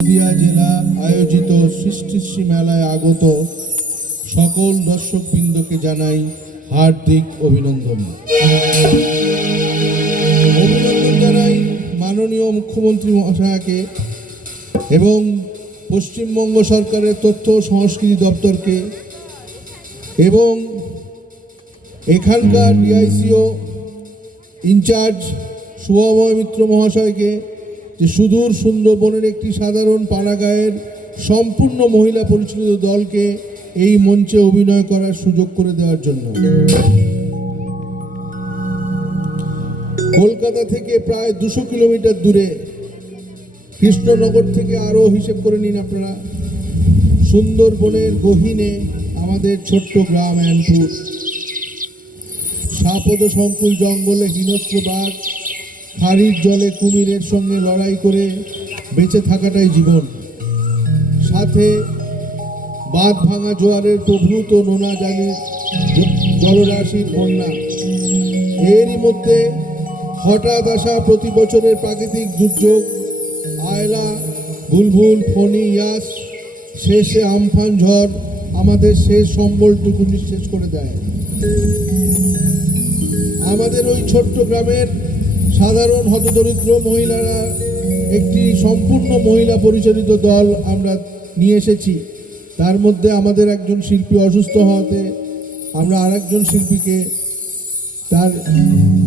নদিয়া জেলা আয়োজিত সৃষ্টি মেলায় আগত সকল দর্শকবৃন্দকে জানাই হার্দিক অভিনন্দন। অভিনন্দন জানাই মাননীয় মুখ্যমন্ত্রী মহাশয়কে এবং পশ্চিমবঙ্গ সরকারের তথ্য সংস্কৃতি দপ্তরকে এবং এখানকার ডিআইসিও ইনচার্জ শুভময় মিত্র মহাশয়কে যে সুদূর সুন্দরবনের একটি সাধারণ পাড়াগাঁয়ের সম্পূর্ণ মহিলা পরিচালিত দলকে এই মঞ্চে অভিনয় করার সুযোগ করে দেওয়ার জন্য। কলকাতা থেকে প্রায় 200 কিলোমিটার দূরে, কৃষ্ণনগর থেকে আরও হিসেব করে নিন আপনারা, সুন্দরবনের গহীনে আমাদের ছোট্ট গ্রাম অ্যানপুর। সাপদ সংকুল জঙ্গলে হিংস্র বাঘ, খাড়ির জলে কুমিরের সঙ্গে লড়াই করে বেঁচে থাকাটাই জীবন। সাথে বাঁধ ভাঙা জোয়ারের প্রভূত নোনা জলরাশির বন্যা। এরই মধ্যে হঠাৎ আসা প্রতি বছরের প্রাকৃতিক দুর্যোগ আয়লা, বুলবুল, ফণী, ইয়াস, শেষে আমফান ঝড় আমাদের শেষ সম্বলটুকু নিঃশেষ করে দেয়। আমাদের ওই ছোট্ট গ্রামের সাধারণ হতদরিদ্র মহিলারা একটি সম্পূর্ণ মহিলা পরিচালিত দল আমরা নিয়ে এসেছি। তার মধ্যে আমাদের একজন শিল্পী অসুস্থ হওয়াতে আমরা আরেকজন শিল্পীকে তার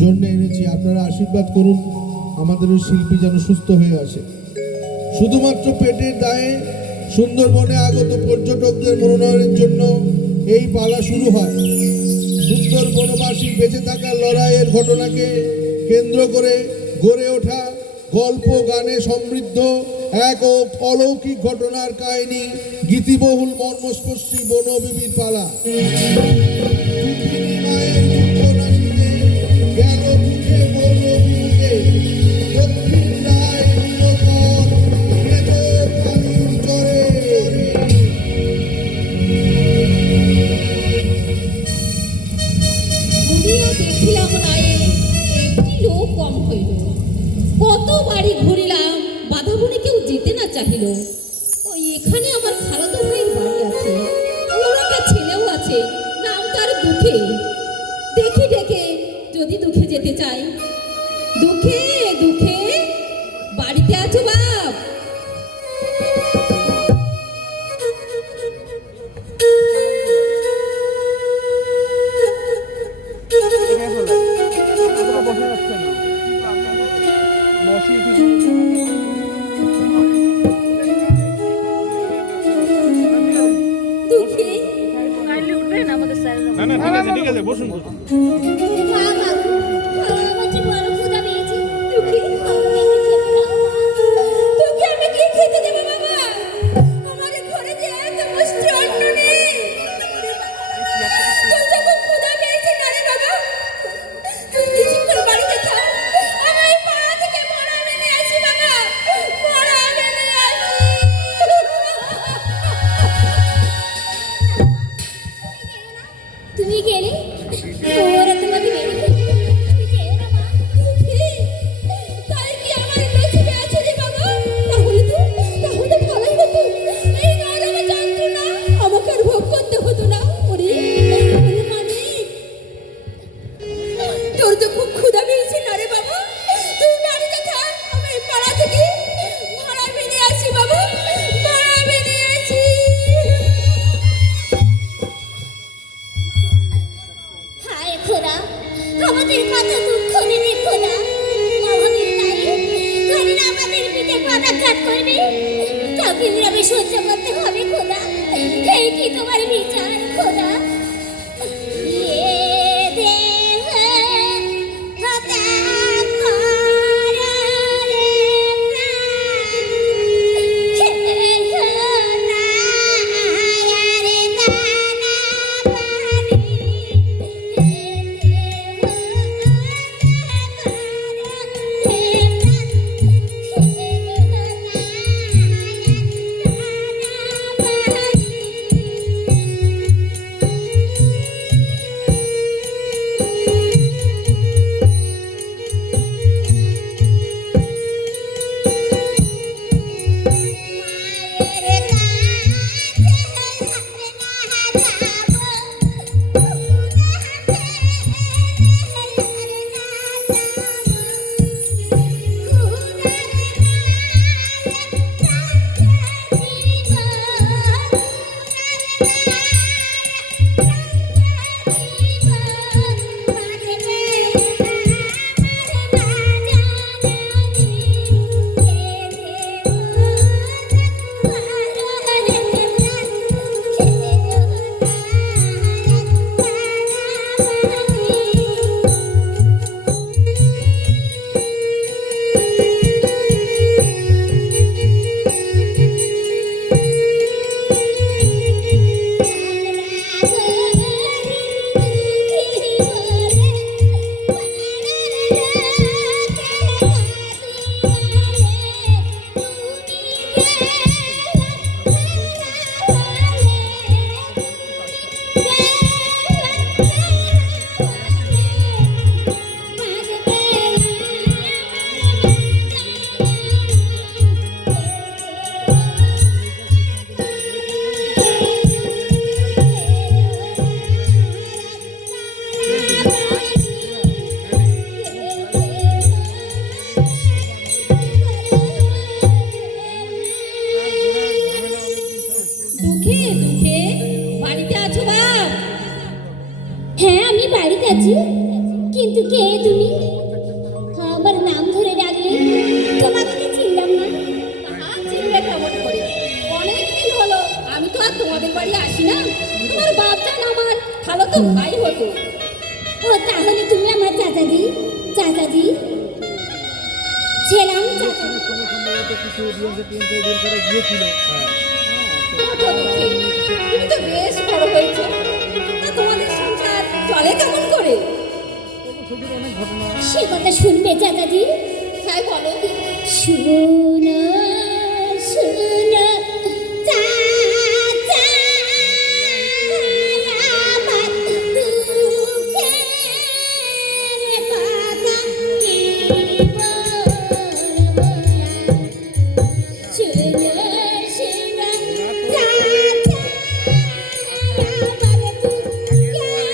জন্য এনেছি। আপনারা আশীর্বাদ করুন আমাদের ওই শিল্পী যেন সুস্থ হয়ে আসে। শুধুমাত্র পেটের দায়ে সুন্দরবনে আগত পর্যটকদের মনোনয়নের জন্য এই পালা শুরু হয়। সুন্দরবনবাসীর বেঁচে থাকার লড়াইয়ের ঘটনাকে কেন্দ্র করে গড়ে ওঠা গল্প গানে সমৃদ্ধ এক অলৌকিক ঘটনার কাহিনী গীতিবহুল মর্মস্পর্শী বনবিবির পালা। কত বাড়ি ঘুরিলাম, বাধা বনে কেউ যেতে না চাহিল। ওই এখানে আমার খালাতো ভাইয়ের বাড়ি আছে, ওর একটা ছেলেও আছে, নাম তার দুঃখে। দেখি ডেকে যদি দুঃখে যেতে চাই। দুঃখে দুঃখে বাড়িতে আছো বাপ? ঠিক আছে, বসুন। সহ্য করতে হবে খোদা, এই কি তোমার বিচার খোদা? বুঝেছি, কিন্তু কে তুমি? আমার নাম ধরে ডাকলে তোমাকে তো চিনলাম না। চিনবে কেমন করে? অনেকদিন হলো আমি তো আর তোমাদের বাড়ি আসি না। তোমার বাপজান আমার খালাতো ভাই হতো। ও তাহলে তুমি আমার চাচাজি? চাচাজি ছিলাম চাচাজি। ওঠো দুঃখী, তুমি তো বেশ বড় হয়েছে, তা তোমাদের সংসার চলে কেমন করে? সে কথা শুনবে চাচাজি? হ্যাঁ বলো। শুনো শুনো চাচা, আমার দুঃখের কথা কি বলবো? শুনো শুনো চাচা, আমার দুঃখের কথা কি বলবো?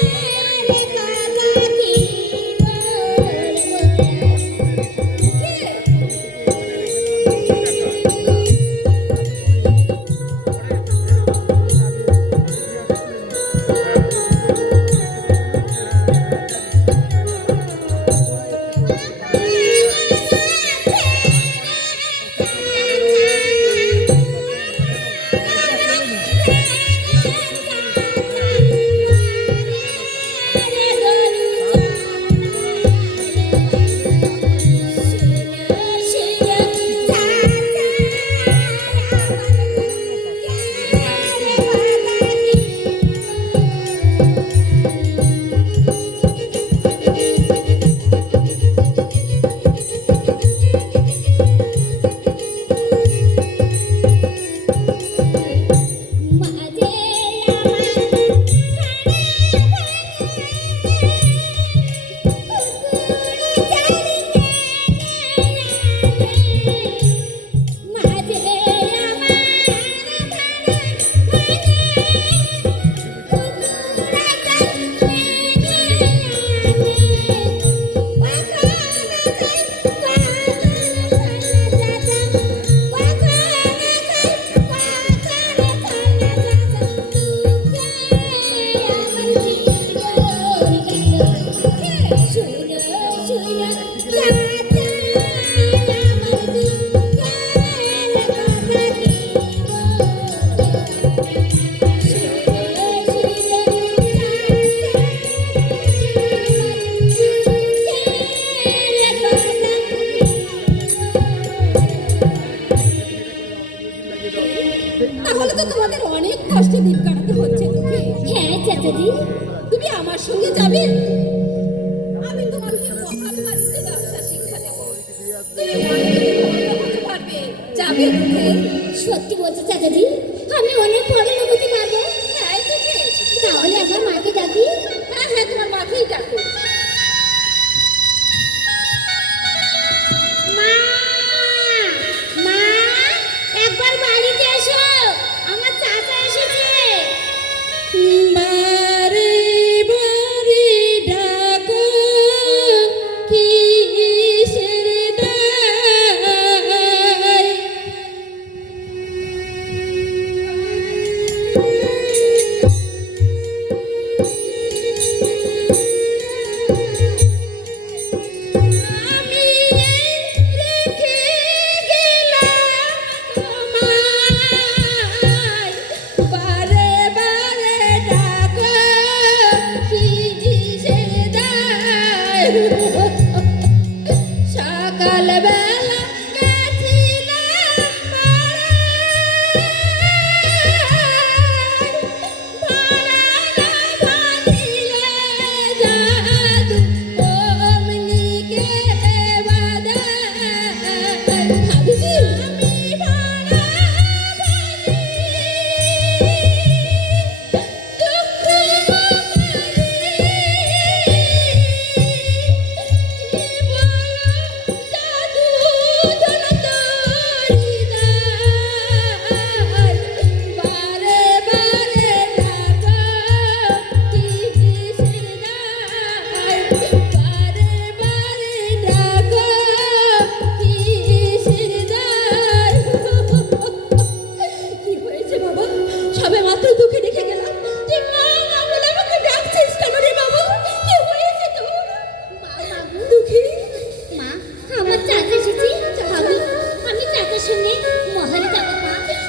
তাহলে তো তোমাদের অনেক কষ্টে দিন কাটাতে হচ্ছে দুঃখী। হ্যাঁ চাচাজি, তুমি আমার সঙ্গে যাবে? আমি তোমাকে মহান বাণিজ্য ব্যবসা শিক্ষা দেবো। তুমি অনেক বড় হতে পারবে। যাবে দুঃখী? সত্যি বলছো চাচাজি? আমি অনেক বড় লোক হতে পারবো? হ্যাঁ দুঃখী। তাহলে আমার মাকে ডাকি। হ্যাঁ হ্যাঁ, তোমার মাকেই ডাকো। মা, মা, একবার বাড়িতে এসো, আমার চাচা এসেছে। বারে বারে ডাকো, কিসের দায়? আমি রেখে গেলাম তোমায়, বারে বারে ডাকো, কিসের দায়? সকালবেলা গেছিলাম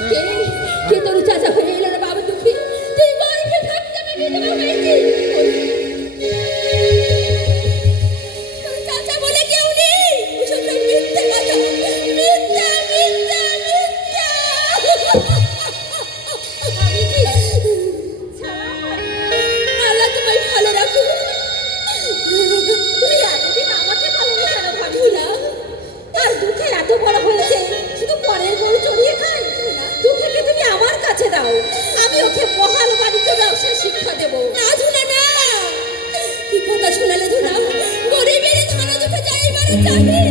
কে কে তোর চাচা হয়ে এলো রে বাবা দুঃখী, তুই গর্ভে থাকতে আমি বিধবা হয়েছি। তোর চাচা বলে কেউ নেই, ওসব সব মিথ্যে কথা, মিথ্যা মিথ্যা মিথ্যা। আল্লাহ তোমায় ভালো রাখুক। তুই এতদিন আমাকে ভালোবাসে না ভাবি না, আর দুঃখে এত বড় হয়েছে শুধু পরের গরু চড়িয়ে খায়। দুঃখকে তুমি আমার কাছে দাও, আমি ওকে মহাল বাণিজ্য ব্যবসার শিক্ষা দেবো। না ধুনা না, কি কথা শোনালে ধুনা, গরিবের ধানা দুটো যাইবারে চাহে,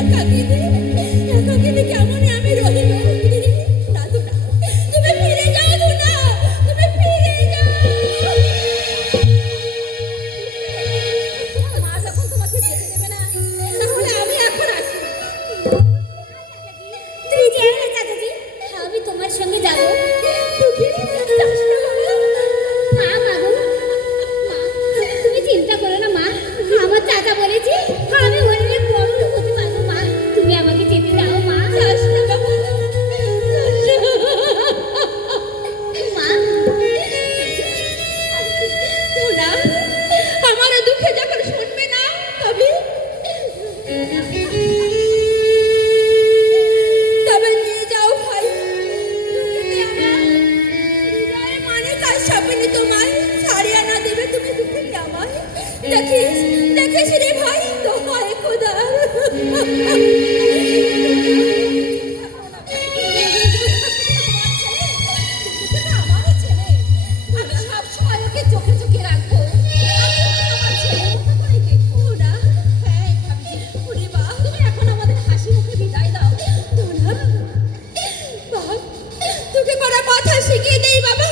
একাকিনী কেমন আমি রহিব। না ধুনা, তুমি ফিরে যাও ধুনা, তুমি ফিরে যাও। মা যখন তোমাকে যেতে দেবে না, তাহলে আমি এখন আসি। তুই যেও না চাচাজি, আমি তোমার সঙ্গে যাবো। মা মাগো, মা তুমি চিন্তা করো না মা, আমার চাচা বলেছে আমি অনেক বড় লোক হতে পারবো। মা তুমি আমাকে যেতে দাও মা। যাস না বাবা, মা ধুনা, আমার দুঃখে যখন শুনবে না তবে তবে নিয়ে যাও ভাই। দুঃখীকে আমার হৃদয়ের মানে তার সামনে তোমায় ছাড়িয়ে না দেবে তুমি দুঃখীকে আমায়। দেখিস দেখিস রে ভাই, দোহাই খোদার। আমারও ছেলে, আমি সবসময় ওকে চোখে চোখে রাখবো। আমি ওকে আমার ছেলের মতো করে দেখবো না। হ্যাঁ ভাবি, ওরে বাহ, তুমি এখন আমাদের হাসি মুখে বিদায় দাও। ধুনা, বাবা, তোকে করা কথা শিখিয়ে দেই বাবা।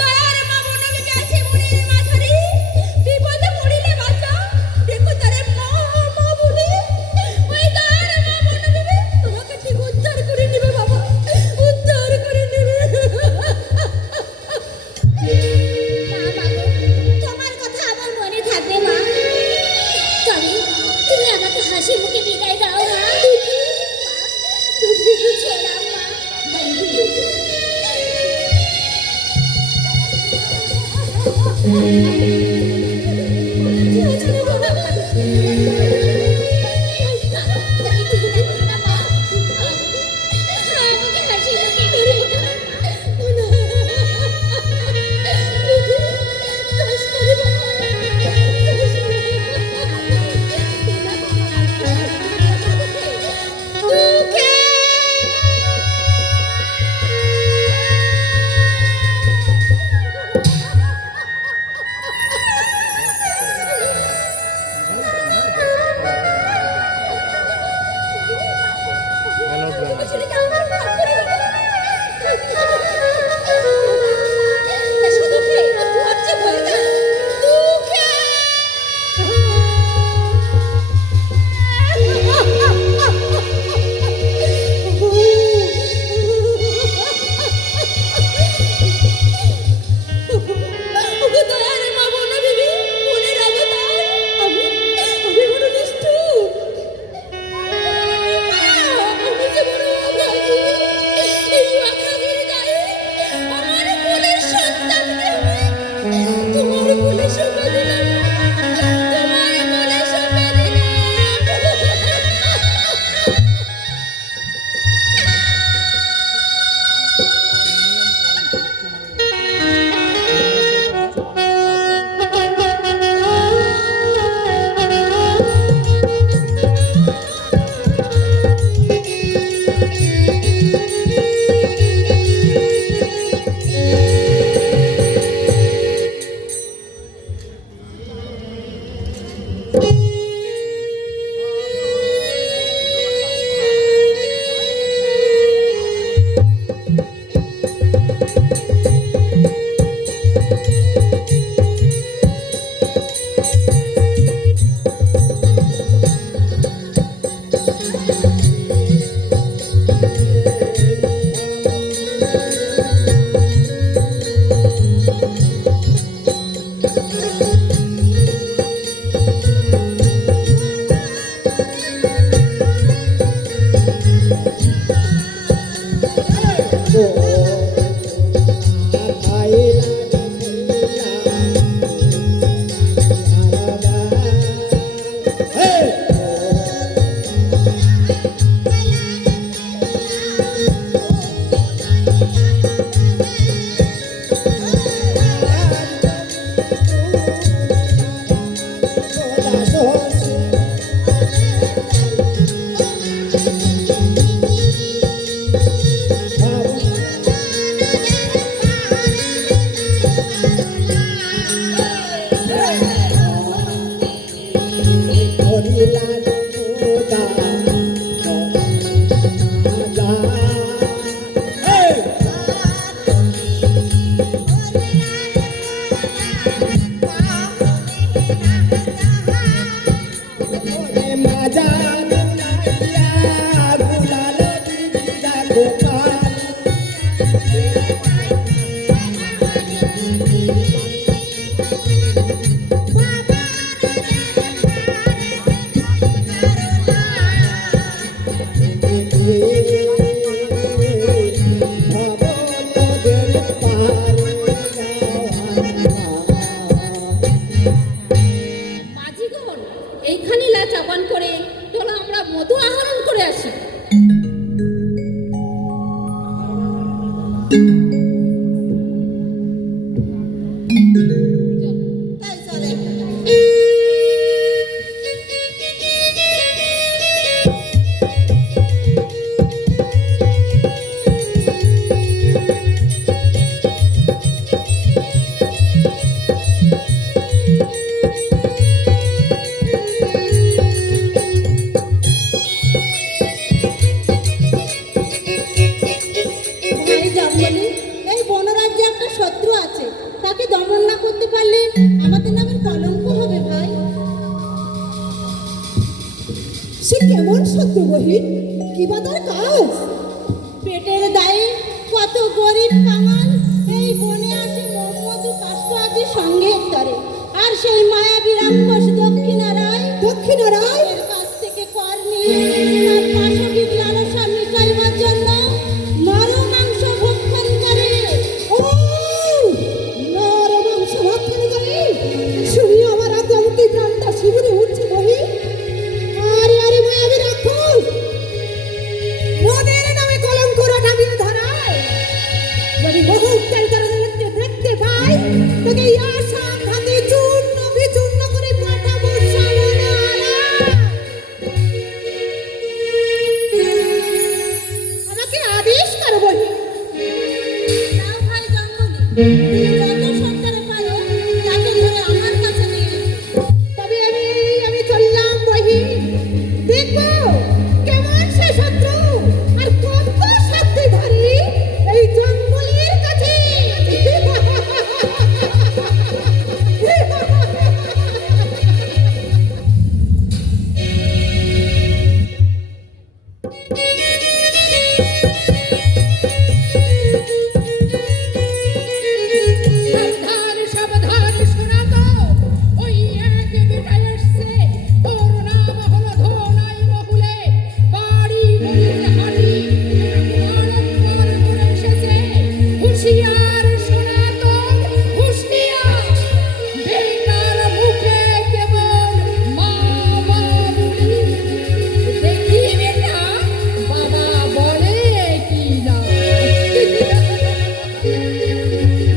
দয়ার মা বনবে গেছে মনের মাঝারি, বিপদে পড়িলে বাঁচা, দেখো তারে মা মা বলে। ওই দয়ার মা বনবে তোমাকে ঠিক উদ্ধার করে নেবে বাবা, উদ্ধার করে নেবে। মা মাগো, তোমার কথা আমার মনে থাকবে মা। তবে তুমি আমাকে হাসি মুখে বিদায় দাও মা। ছেলাম মা। আমাকে হাসি মুখে বিদায় দাও মা। তাই চলে। ভাই জঙ্গলে এই বনরাজ্যে একটা শত্রু আছে, তাকে দমন না করতে পারলে আমাদের নামের কলঙ্ক হবে ভাই। সে কেমন শত্রু বহিন, কি বা তার কাজ? পেটের দায়ে কত গরিব কাঙাল এই বনে আসে মধু কাষ্ট আদি সঙ্গের তরে, আর সেই মায়াবী রাক্ষস দক্ষিণারায় কাছ থেকে কর নিয়ে তার পাশবিক লালসা মিটাইবার জন্য নর মাংস ভক্ষণ করে। ও নর মাংস ভক্ষণ করে শুনি আমার আতঙ্কি প্রাণটা শিবিরে উঠছে বহি। আরে আরে মায়াবী রাক্ষস, মোদের নামে কলঙ্ক রাখাবিয়ে ধরায়। যদি বহু দেখতে পাই তোকে এই আশা ঘাতে চূর্ণ বিচূর্ণ করে পাঠাবো সামনারা। আমাকে আদেশ করো বহি। নাও ভাই জঙ্গলি, তুমি যত সত্তরে পারো তাকে ধরে আমার কাছে নিয়ে এসো। তবে আমি চললাম বহি, দেখবো কেমন সে শত্রু আর কত শক্তি ধরে এই জঙ্গলের কাছে। সাবধান সাবধান শোনা তো, ওই এক বেটা এসছে, ওর নাম হলো ধোনাই মহুলে, বাড়ি গলিতে হাঁটি, বারংবার করে এসেছে। হুঁশিয়ার শোনা তো, হুঁশিয়ার, বেটার মুখে কেবল মা মা বলি, দেখি বেটা বাবা বলে কি না।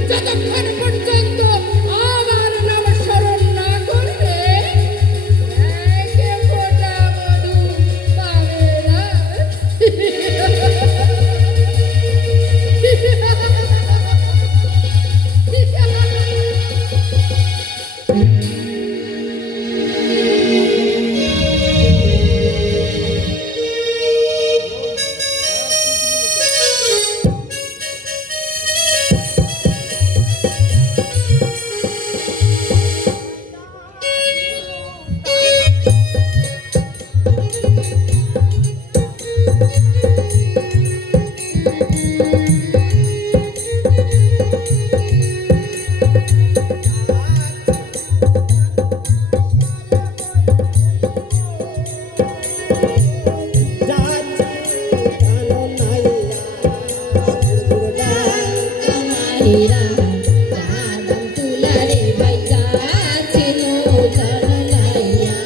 যতক্ষণ পর্যন্ত আমার নাম স্মরণ না করবে এক ফোঁটা মধু পাবে না। আমারেরা বাদাম তুলারে বাইকা ছিল জানলাইয়া।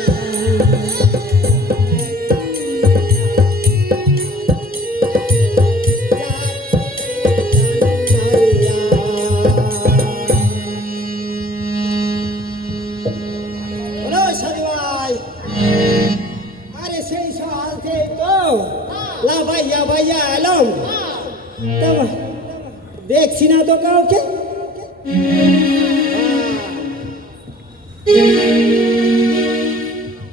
বলো সজবাই, আরে সেই সকাল থেকে তো লাভাইয়া ভাইয়া এলাম, তা দেখছি না তো কাউকে।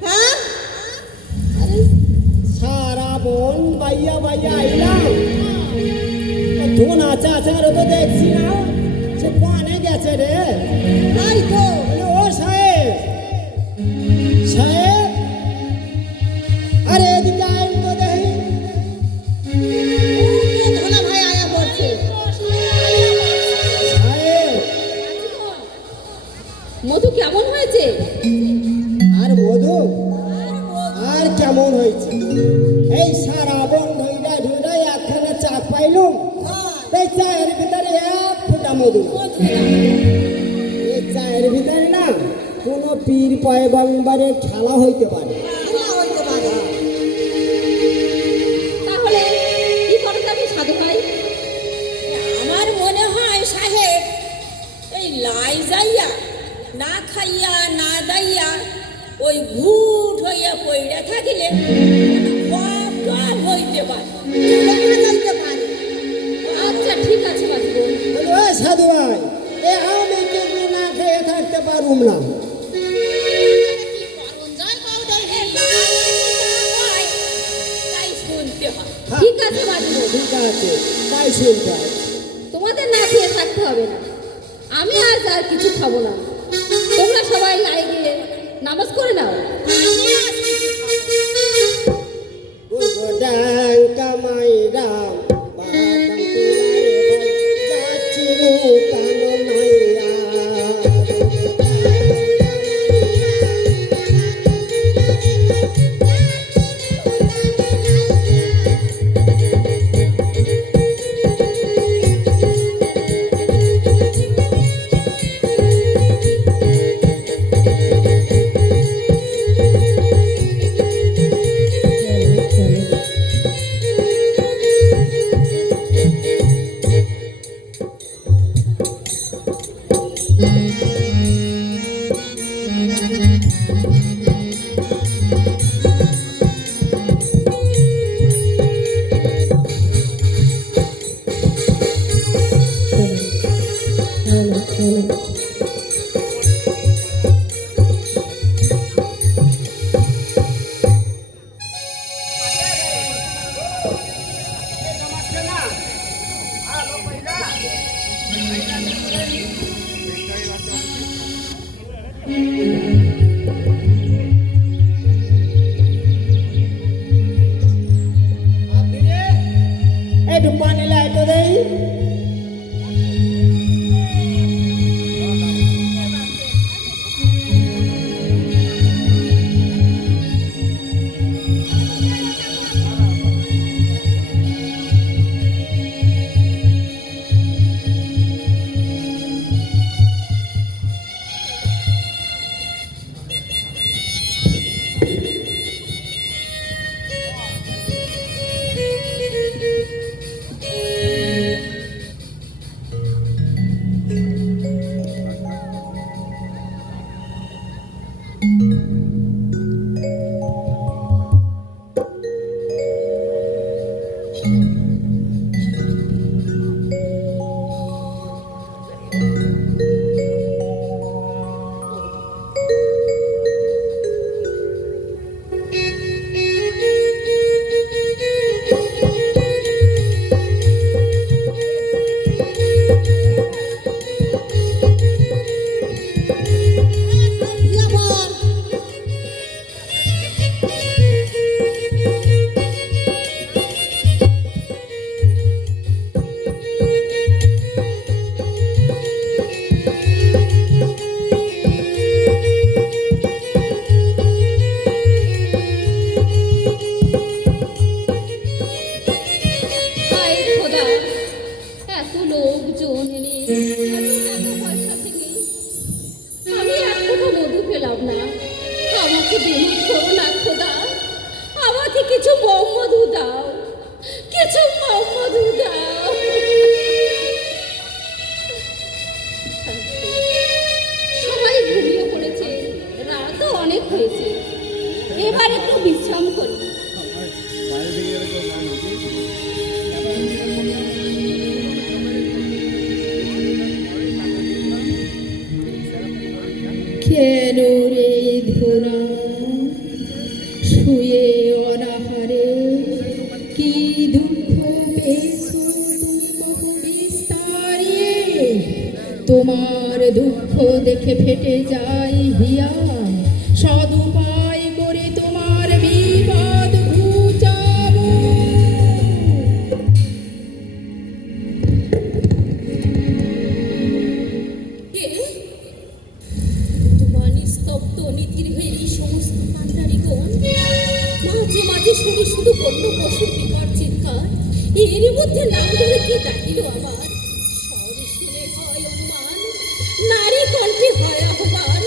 হ্যাঁ আরে সারা বন বাইয়া বাইয়া আইলাম, ধোনা চাচারও তো দেখছি না, সে পানে গেছে রে। তাই তো। বলে, ও সাহেব সাহেব, আরে এদিকে আইন তো দেখি। ধনা ভাই আয়া বলছে। সাহেব, মধু কেমন হয়েছে? আর মধু আর কেমন হয়েছে? এই সারা বন ধইরা ধইরা একখানে চা পাইলুম, এই চায়ের ভিতরে এক ফোঁটা মধু। এই চায়ের ভিতরে না কোনো পীর পয়গম্বরের খেলা হইতে পারে। তাহলে কি করা যাবে সাধু ভাই? লাই যাইয়া না খাইয়া না দাইয়া ওই ভূত হইয়া পইড়া থাকিলে খপ টপ হইতে পারে আচ্ছা ঠিক আছে মাঝি বোন। বলি ও সাধু ভাই এ আমি কিন্তু না খেয়ে থাকতে পারুম না। তাই শুনতে হয়। ঠিক আছে মাঝি বোন, ঠিক আছে তাই শুনতে হয়। তোমাদের না খেয়ে থাকতে হবে না। আমি আজ আর কিছু খাবো না। তোমরা সবাই লাই গিয়ে নামাজ করে নাও। ডাং কামাই রাম বাদাম তুলারে ভাই যাচ্ছি রু কানো নাইয়া একটু পানি লাই তো দেই। কিছু মধু দাও, কিছু মধু দাও। সবাই ঘুমিয়ে পড়েছে, রাতও অনেক হয়েছে, এবার একটু বিশ্রাম করি। কেন রে ধরা শুয়ে অনাহারে, কি দুঃখ পেয়েছো তুমি কত বিস্তারে। তোমার দুঃখ দেখে ফেটে যায় হিয়া, সদুপায় করে তোমার বিপদ ঘুচাবো। স্তব্ধ নীতির হয়ে এই সমস্ত কান্ডারিগণ, মাঝে মাঝে শুনি শুধু বন্য পশুর বিকট চিৎকার, এর মধ্যে নাম ধরে কে ডাকিল আবার। স্বর শুনে হয় অনুমান, নারী কণ্ঠে হয় আহ্বান।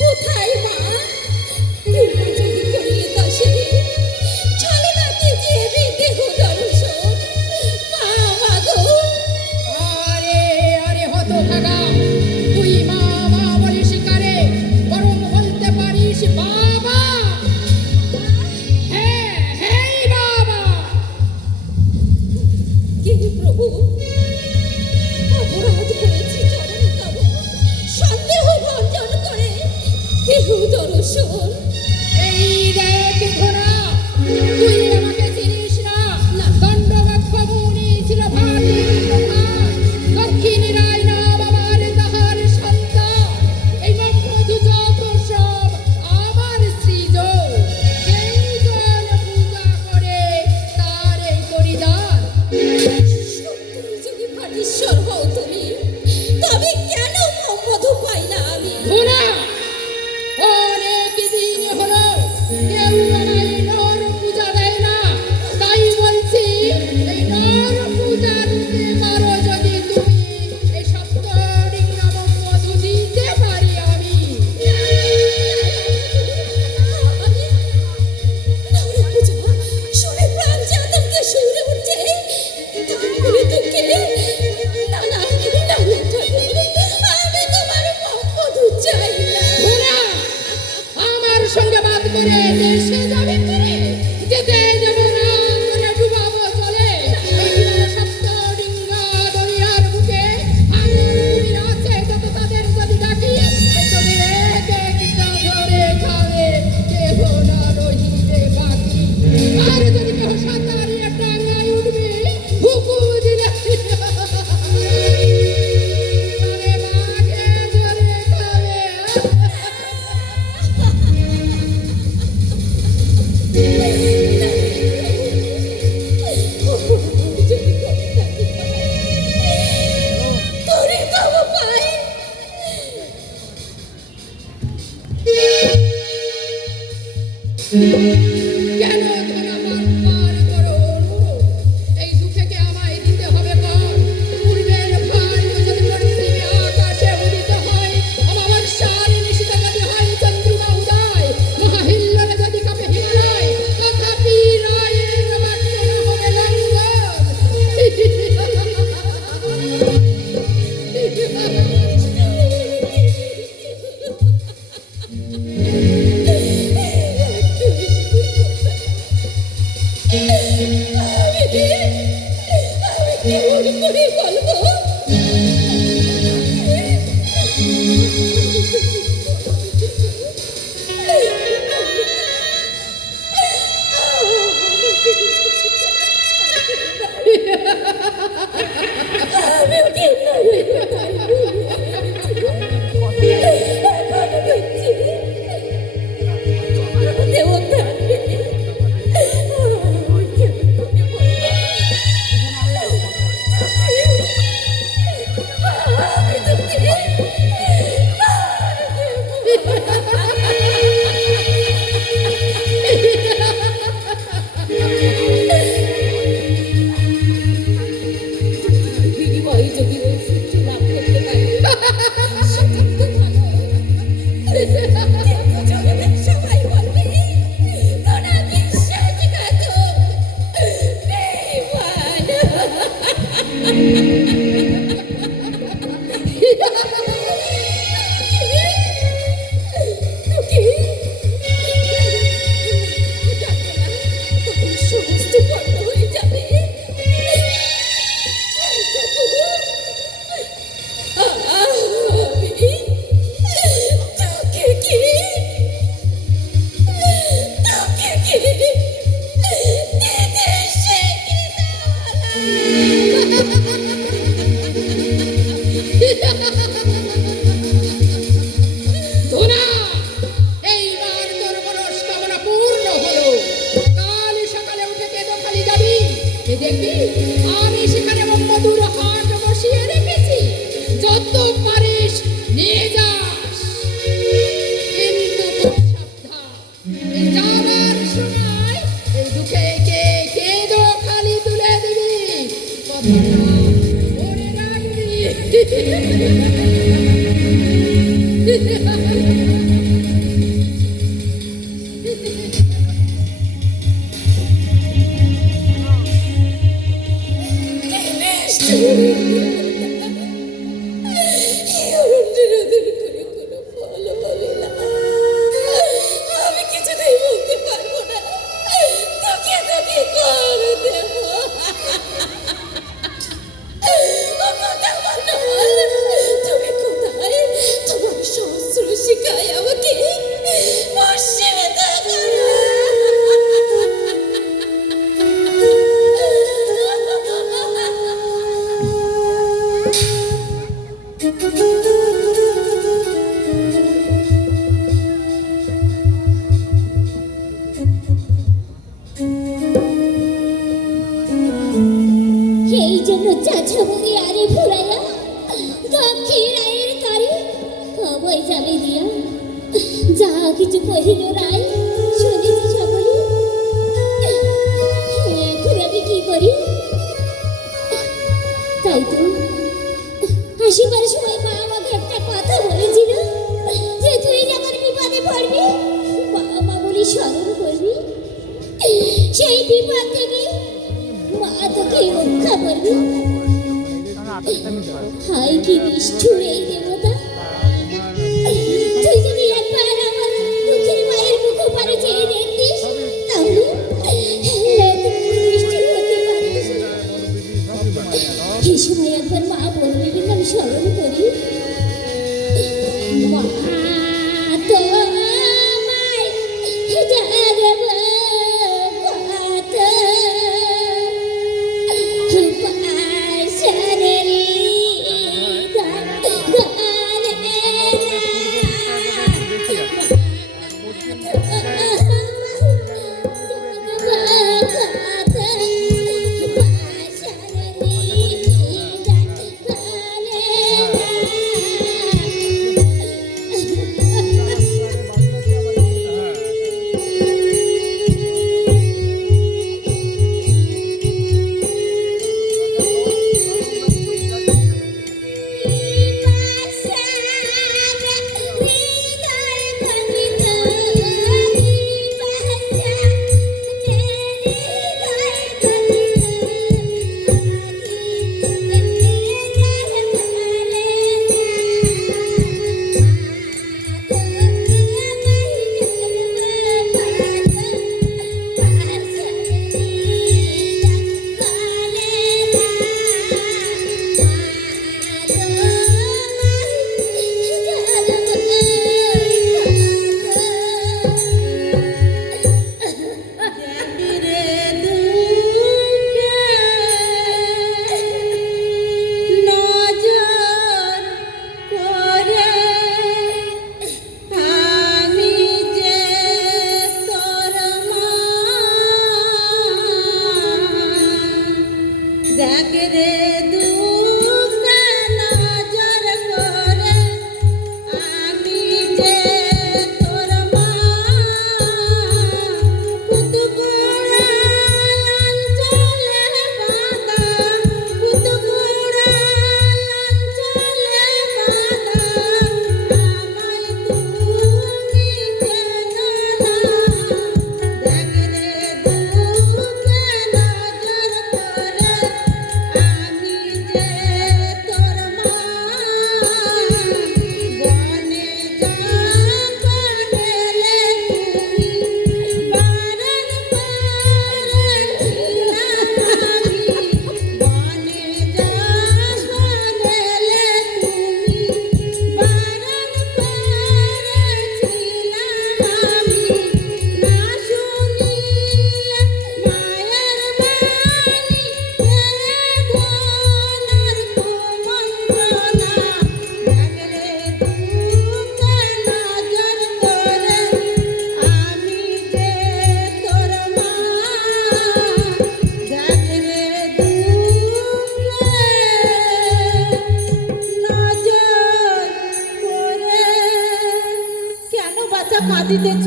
কোথায় মা, কৃপা যদি করিলে দাসিনী, চলো নাকি যে দেহ দর্শন। মা, মা গো। আরে আরে হতভাগা, ঈশ্বর হও তুমি, তবে কেন মধু পাই না আমি? ধুনা, অনেক দিন হলো কেউ আমায় নর পূজা দেয় না। তাই বলছি, এই নর পূজা দিতে পারো যদি তুমি, এই সপ্তরিং নামক মধু দিতে পারি আমি। শুনে প্রাণ যে আতঙ্কে শিউরে উঠছে। তারপরে তোকে না না না আমি তোমার মধু চাই না। ধুনা, আমার সঙ্গে বাদ করে দেশে যাবে করে যেতে দেব না, করে ডুবাবো চলে। এই সপ্তরিঙ্গা দরিয়ার বুকে আমার কুমির আছে, যত তাদের যদি ডাকি যদি এক একটা ধরে খাবে, কেহ না রহিবে বাকি। আর যদি কেহ সাঁতারিয়া ডাঙায় উঠবে, হুকুম দিলে তবে বাঘে ধরে খাবে। তোরে তবু পাই। কেন তোরা বারবার করো অনুরোধ? এই দুঃখকে আমায় দিতে হবে কর। পূর্বের ভার যদি পশ্চিমে আকাশে উদিত হয়, অমাবস্যার নিশীথে যদি হয় চন্দ্রিমা উদয়, মহাহিল্লোলে যদি কাঁপে হিমালয়, তথাপি রায়ের বাক্য না হবে আমি কেমন করে বলবো? আমি ওকে দেবতা বিনিময়ে যদি ওই সূত্র লাভ করতে পারি সেটা তো ভালো। কিন্তু জগতের সবাই বলবে তোরা বিশ্বাসঘাতক, বেঈমান। সমস্ত বন্ধ হয়ে যাবে। ধুনা, এইবার তোর মনস্কামনা পূর্ণ হলো। কাল সকালে উঠে কেঁদো খালি যাবি, এ দেখবি আমি সেখানে মধুর হাট বসিয়ে রেখেছি, যত পারিস নিয়ে যাস। কিন্তু খুব সাবধান, এই যাবার সময় এই দুঃখে কেঁদো খালি তুলে দিবি, কথাটা মনে রাখবি। আমি কিছুতেই বলতে পারবো না, তোকে তোকে কর দেব। তুমি কোথায়? তোমার সহস্র শিখায় আমাকে পশ্চিমে তাকানো। যা কিছু কহিল রায় শুনেছি সকলে। এখন আমি কি করি? তাই তো আসিবার সময় মা আমাকে একটা কথা বলেছিল যে তুই যখন বিপদে পড়বি মা বলে স্মরণ করবি, সেই বিপদ থেকে মা তোকে রক্ষা করবি। হাই কি নিষ্ঠুর এই দেবতা! তুই যদি একবার আমার দুঃখের মায়ের মুখ পারে চেয়ে দেখতিস তাহলে নিষ্ঠুর হতে পারিস। এই সময় একবার মা বলবে কিন্তু আমি স্মরণ করি, মা তোমায় জাগব কত পাশারেলি কাঁদিতেছ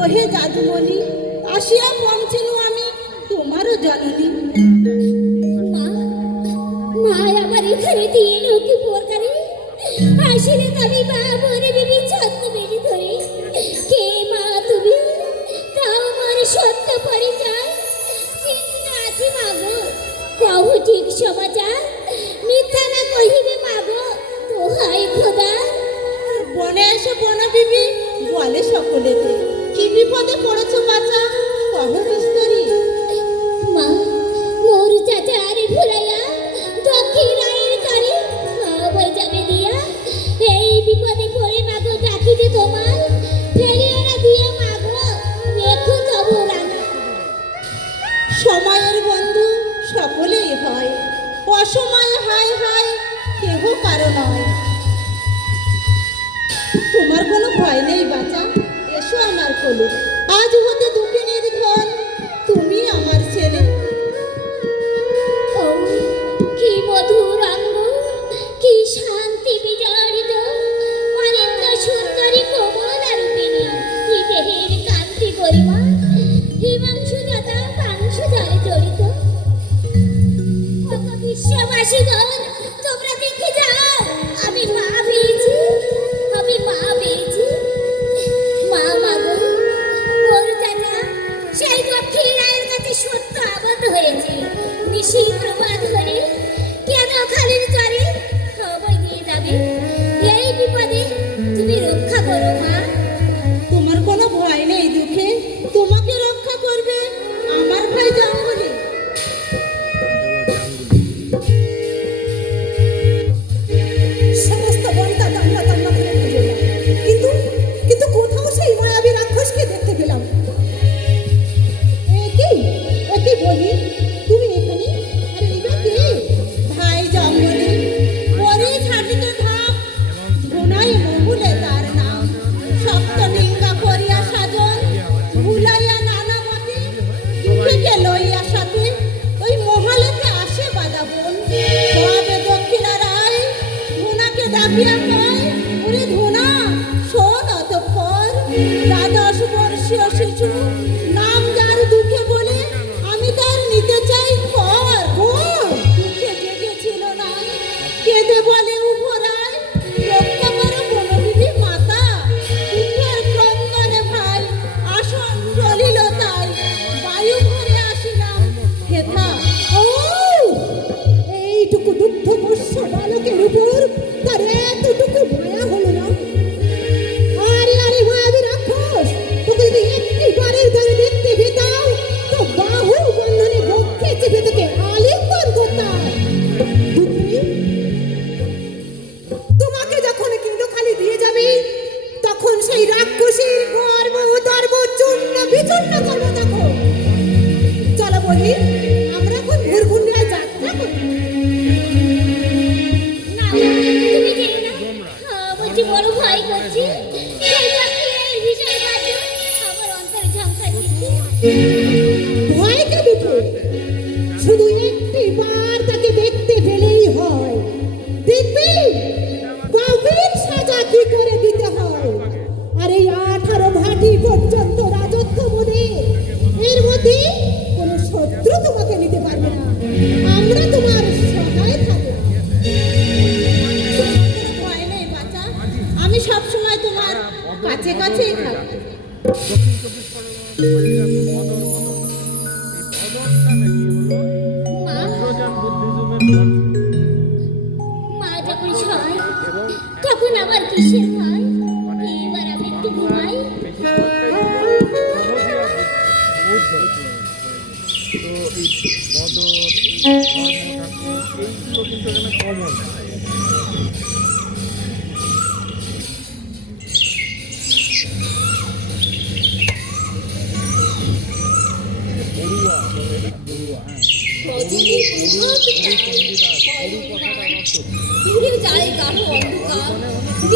ওহে জাদুমণি, আসিয়া পৌঁছিনু আমি তোমারও জননী। মা মা আমার এখানে দিয়ে লোকে পরকারে আসলে আমি মা মরে বিবি ছত্র বেড়ে ধরে কে মা তুমি তাও আমার সত্য পরিচয় চিন্তা আছে মাগো, কহু ঠিক সমাচার মিথ্যা না কহিবে মাগো দোহাই খোদা। বনে এসে বনবিবি বলে সকলেতে কি বিপদে পড়েছো বাচ্চা, কহ বিস্তারি। মা মোর চাচা আরে ভুলাইয়া দক্ষিণ রায়ের কারে বই যাবে দিয়া এই বিপদে পড়ে মাগো ডাকিতে তোমার ফেলিয়ে না দিয়া মাগো দেখো তবু রানা। সময়ের বন্ধু সকলেই হয়, অসময় হায় হায় কেহ কারো নয়। তোমার কোনো ভয় নেই বাচ্চা, এসো আমার কোলে, আজ হতে দুঃখে নির্ধন তুমি আমার ছেলে। ও কি মধুর অঙ্গ, কি শান্তি বিজড়িত অনিত্য সুন্দরী কোমল রূপিণী। কেঁদে বলে উপরায় রক্ষা করো মনোবিধি মাতা কুকুর ক্রন্দনে ভাই আসন চলিল তাই বায়ু ভরে আসিলাম হেথা ও এইটুকু দুগ্ধ পোষ্য বালকের উপর তার এতটুকু মায়া হলো না? আরে আরে মায়াবী রাক্ষস, তোকে যদি একটি বারের ধরে দেখতে পেতাম তো বাহু বন্ধনে বক্ষে চেপে তোকে আলিঙ্গন করতাম। বুদ্ধি, তোমাকে যখন কেন্দ্রখালি দিয়ে যাবে তখন সেই রাক্ষসীর গর্ব দর্ব চূর্ণ বিচূর্ণ করবো তখন। চলো বলি, আমরা এখন ঘুরঘুরিয়ায় যাত্রা করি। না তুমি যেও না আমার যে বড় ভয় করছে সেই পাখির ভীষণ কাজ আমার অন্তরে ঝাঁকা দিচ্ছে ভয়কে দুটো, শুধু একটি বার তাকে দেখতে পেলেই হয়। দেখবি গভীর সাজা কি করে দিতে হয়। আর এই 18 ভাটি পর্যন্ত রাজত্ব মোদের, এর মধ্যে কোনো শত্রু তোমাকে নিতে পারবে না। আমরা তোমার সহায় থাকবো। কোনো ভয় নেই বাচ্চা আমি সব সময় তোমার কাছে কাছেই থাকবো মা যখন সহায় তখন আবার কিসের ভয় এবার আমি একটু ঘুমাই রজনীর প্রভাত ফিরে যায় গাঢ় অন্ধকার,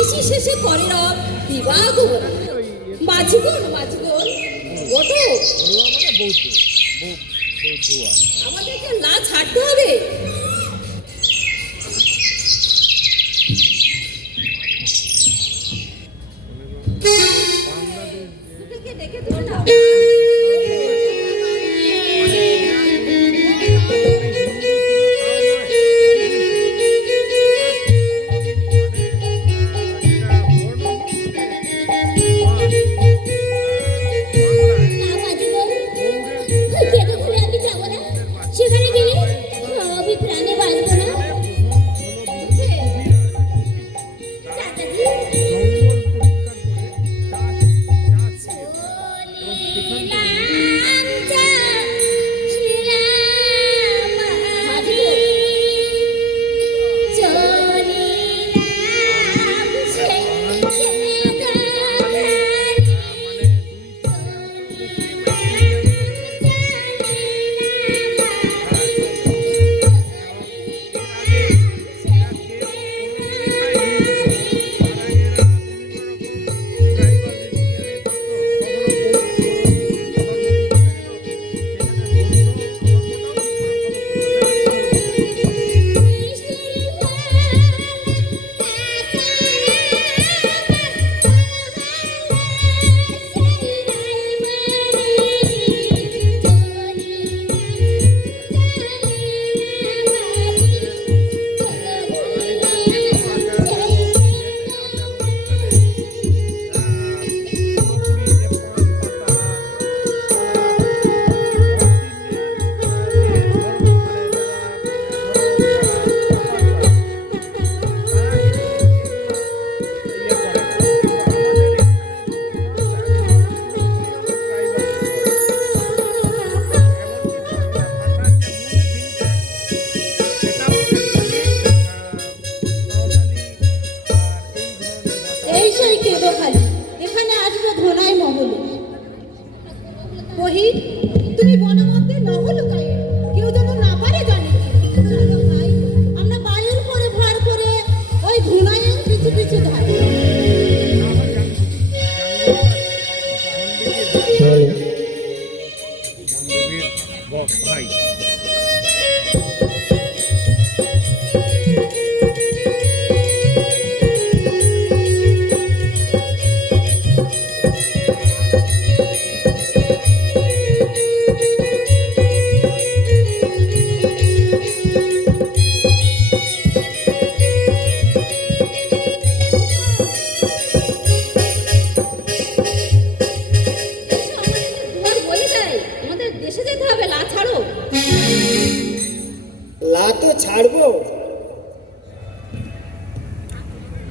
ঋষি শেষে করে রব দিবাগর। মাঝিগণ মাঝিগণ ওঠো, আমাদেরকে না ছাড়তে হবে। ডেকে দিও না না বাজিগো যেতে হলে আমি যাবো না সেখানে গেলে আমি প্রাণ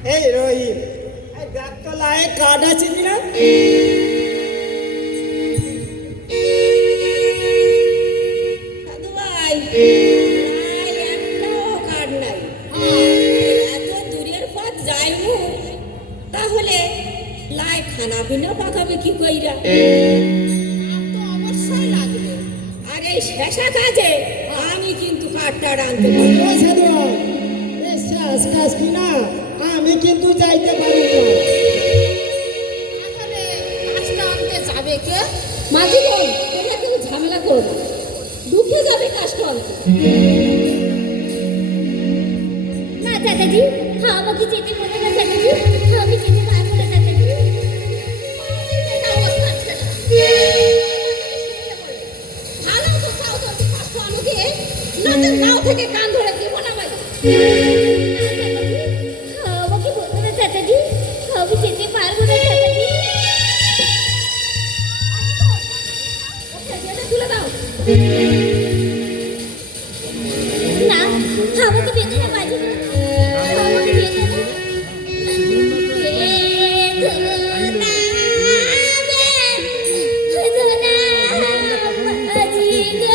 এই রহিম, এই দেখ তো লাই কার্ড আছে কিনা? দাদু ভাই নাই একটাও কার্ড নাই। এত দূরের পথ যাইমু, তাহলে লাই খানা পিনা পাকাবে কি কইরা? তো অবশ্যই লাগবে। আর এই শেষা কাজে আমি কিন্তু কার্ডটা আনতে পারবো। ও সাধুয়ান, এই শেষ কাজ কিনা আমি কিন্তু যাইতে পারব না। তাহলে কাজটা আনতে যাবে কে? মাঝিগণ, তোমরা কেউ ঝামেলা করো না, দুঃখে যাবে কাজটা আনতে। না চাচাজি, আমাকে যেতে বলে না চাচাজি, আমি যেতে পারবো না চাচাজি। ভালো তো চাও তো কাজটা আনো দিয়ে, না তো নাও থেকে কান ধরে দিব না ভাই। আমাকে বলবো না চাচাজি, আমি যেতে পারবো না চাচাজি। তুলে দাও। না, আমাকে বেঁধে না বাজি, আমাকে বেঁধে না। বেদনা, বেদনা, বাজি গো।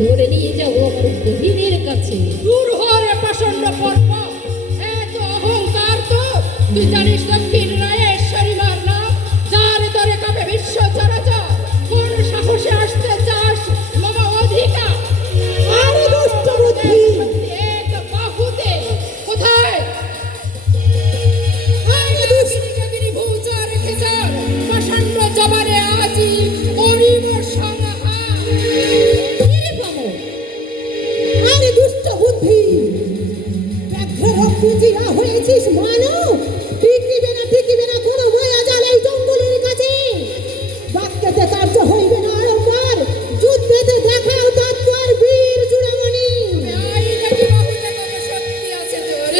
ধরে নিয়ে যাবো আমার গভীরের কাছে। দূর হরে প্রচন্ড পর্ব, এত অহংকার তো তুই জানিস দক্ষিণ রায়েশ্বরী মার নাম, যার দরে কাপে বিশ্ব চরাচর। কোন সাহসে আসতে চাস মামা অধিকার? আরে দুষ্ট বুদ্ধি! এক বাহুতে কোথায় আরে দুষ্ট! যোগিনী ভূচর রেখেছে প্রচন্ড জবানে আজি অরিব সংহার। কিরে ভামো, আরে দুষ্ট বুদ্ধি! ব্যাঘ্র বুঝিয়া হয়েছিস মানব, টিকিবে না কোনো মায়া জাল এই জঙ্গলের কাছে। বাক্যতে কার্য হইবে না আড়ম্বর, যুদ্ধেতে দেখাও তৎপর বীর চূড়ামণি। আই দেখি বাহুতে কত শক্তি আছে তোর।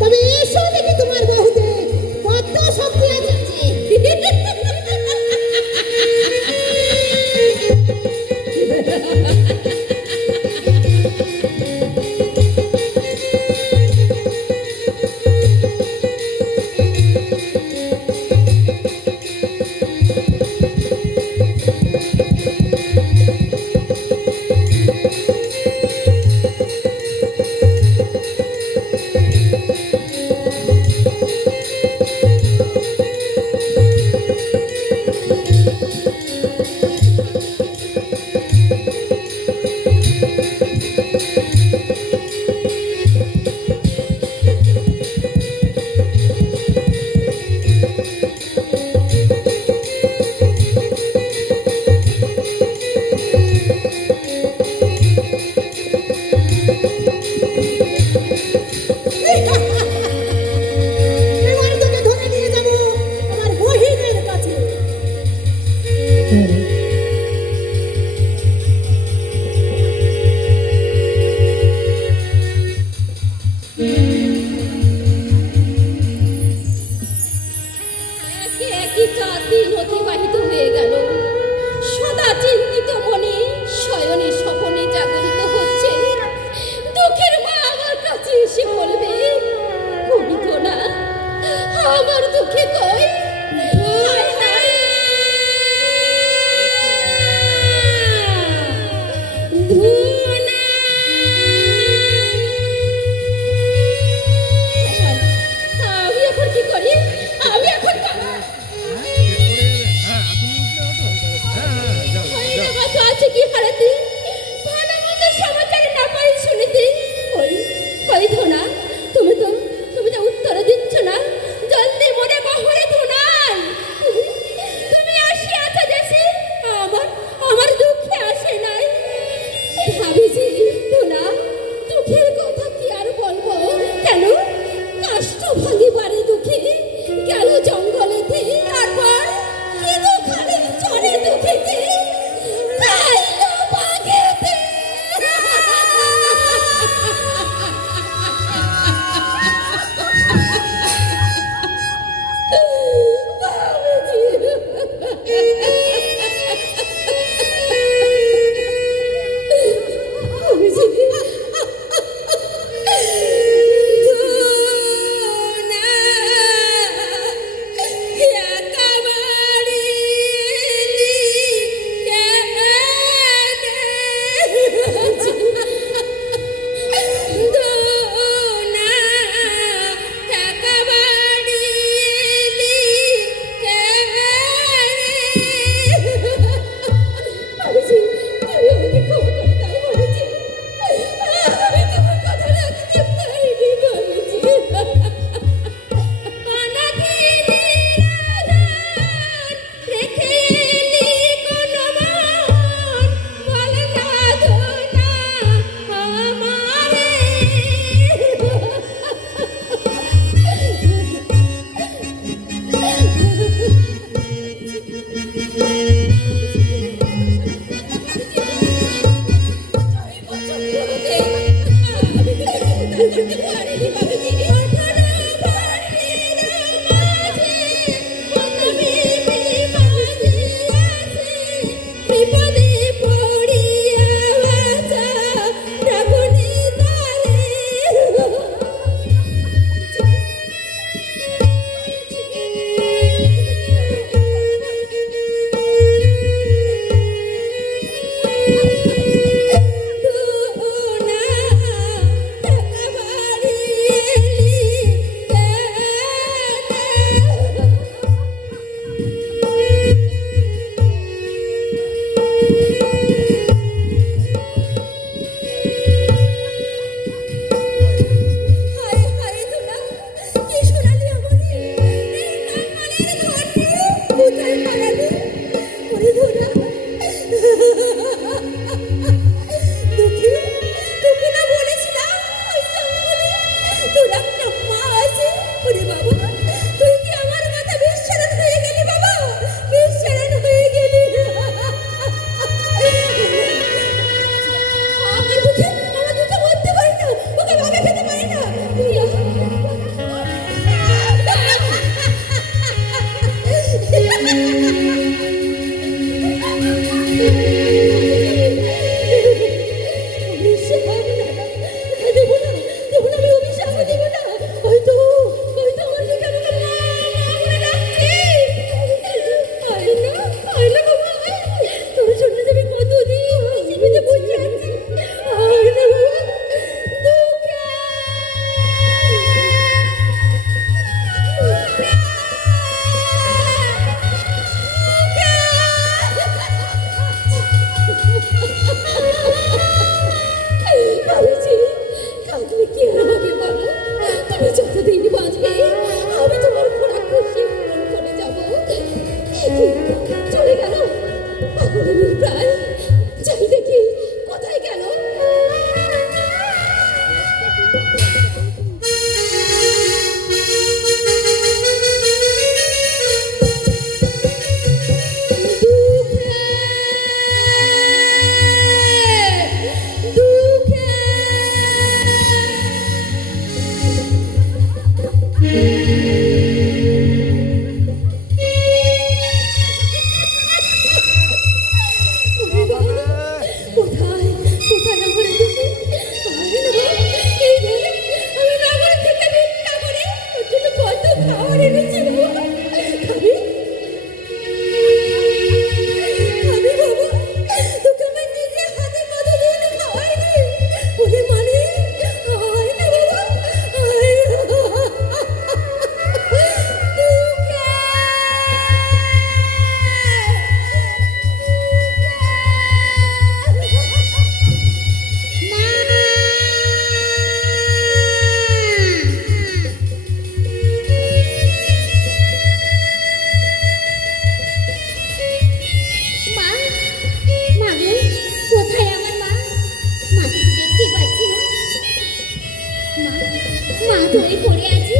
তবে এসো দেখি তোমার বাহুতে কত শক্তি আছে। এবার তোকে ধরে নিয়ে যাবো আমার বহিনের কাছে। একে একই 4 দিন অতিবাহিত হয়ে গেল। সদা চিন্তিত মনে শয়নে স্বপনে জাগরিত হচ্ছে। দুঃখের মা আমার কাছে এসে বলবে, করিত না আমার দুঃখে কই হায় হায়। ধুনা। আমি এখন কি করি? আমি এখন আছে কি হারাতে ভালো মন্দ সমাচার না পাই শুনিতে। ওই ওই ধোনা, তুমি তো উত্তর দিচ্ছ না। জলদি মনে বহরে ধোনাই, তুমি আসিয়াছ দেশে, আমার দুঃখে আসে নাই। ভাবিছি ধোনা, দুঃখের কথা কি আর বলবো, কেন কাষ্ট ভাঙিবারে দুঃখে গেল জঙ্গলেতে, তারপর কি দুঃখালে চরে দুঃখেতে খাইলো বাঘেতে। ওরে প্রায় যাই দেখি কোথায় গেল। কোথায় কোথায় আমার দুঃখে? আরে না, এই ধরে আমি নগর থেকে ভিক্ষা করে ওর জন্য কত খাবার এনেছি বাবা। খাবি? খাবি বাবা? তোকে আমি নিজে হাতে কতদিন খাওয়াইনি। ওরে মানে আয় না বাবা, আয় না। মা, মা গো, কোথায় আমার মা? মাকে তো দেখতেই পাচ্ছি না। মা, মা ধরে পড়ে আছি।